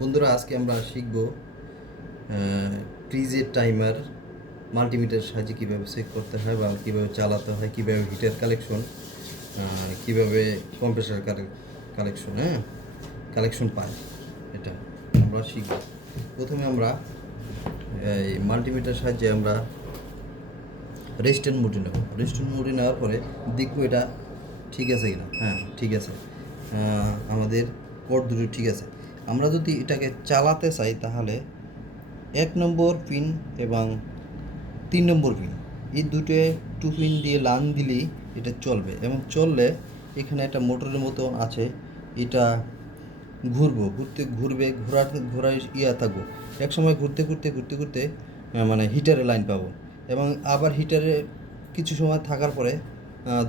বন্ধুরা, আজকে আমরা শিখব ফ্রিজের টাইমার মাল্টিমিটার সাহায্যে কীভাবে চেক করতে হয় বা কীভাবে চালাতে হয়, কীভাবে হিটার কালেকশন কীভাবে কম্প্রেসার কালেকশন হ্যাঁ? কালেকশন পায়, এটা আমরা শিখব। প্রথমে আমরা, এই মাল্টিমিটার সাহায্যে আমরা রেস্টেন্ট মোডে নেব। রেস্টেন্ট মোডে নেওয়ার পরে দেখব এটা ঠিক আছে কিনা। হ্যাঁ ঠিক আছে। আমাদের কোড দুটো ঠিক আছে। আমরা যদি এটাকে চালাতে চাই তাহলে এক নম্বর পিন এবং তিন নম্বর পিন, এই দুটো টু পিন দিয়ে লান দিলেই এটা চলবে এবং চললে এখানে একটা মোটরের মতো আছে, এটা ঘুরবো, ঘুরতে ঘুরবে ঘোরাতে ঘোরায় ইয়া থাকব, এক সময় ঘুরতে ঘুরতে ঘুরতে ঘুরতে মানে হিটারে লাইন পাবো এবং আবার হিটারে কিছু সময় থাকার পরে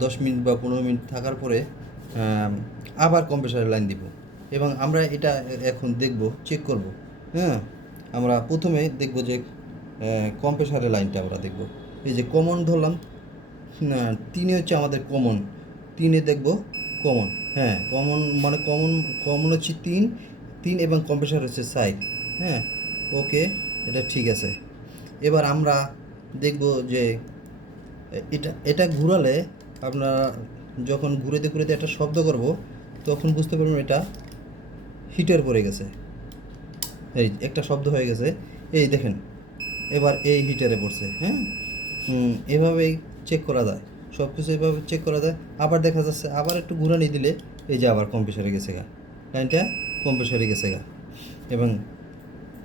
দশ মিনিট বা পনেরো মিনিট থাকার পরে আবার কম্প্রেসারে লাইন দিব। এবং আমরা এটা এখন দেখব চেক করব হ্যাঁ? আমরা প্রথমে দেখব যে কম্প্রেসারের লাইনটা আমরা দেখব। এই যে কমন ধরলাম তিনে হচ্ছে আমাদের কমন তিনে দেখব কমন হ্যাঁ কমন মানে কমন কমন হচ্ছে তিন তিন এবং কম্প্রেসার হচ্ছে সাইড হ্যাঁ? ওকে এটা ঠিক আছে। এবার আমরা দেখব যে, এটা এটা ঘুরালে আপনারা যখন ঘুরেতে ঘুরেতে একটা শব্দ করব, তখন বুঝতে পারবেন এটা হিটার পড়ে গেছে। এই একটা শব্দ হয়ে গেছে। এই দেখেন, এবার এই হিটারে পড়ছে হ্যাঁ? এভাবেই চেক করা যায়। সব কিছু এভাবে চেক করা যায়। আবার দেখা যাচ্ছে, আবার একটু ঘুরানি দিলে এই যে আবার কম্প্রেসারে গেছে গা। লাইনটা কম্প্রেসারে গেছে গা। এবং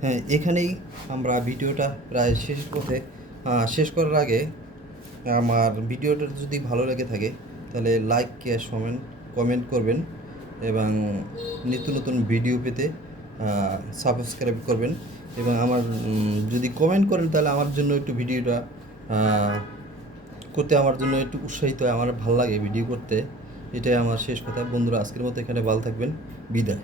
হ্যাঁ এখানেই আমরা ভিডিওটা প্রায় শেষ পথে শেষ করার আগে আমার ভিডিওটা যদি ভালো লেগে থাকে, তাহলে লাইক কেয়ার কমেন্ট কমেন্ট করবেন। এবং নিত্য নতুন ভিডিও পেতে সাবস্ক্রাইব করবেন। এবং আমার যদি কমেন্ট করেন তাহলে আমার জন্য একটু ভিডিওটা করতে আমার জন্য একটু উৎসাহিত, আমার ভালো লাগে ভিডিও করতে। এটাই আমার শেষ কথা। বন্ধুরা, আজকের মতো এখানে ভালো থাকবেন। বিদায়।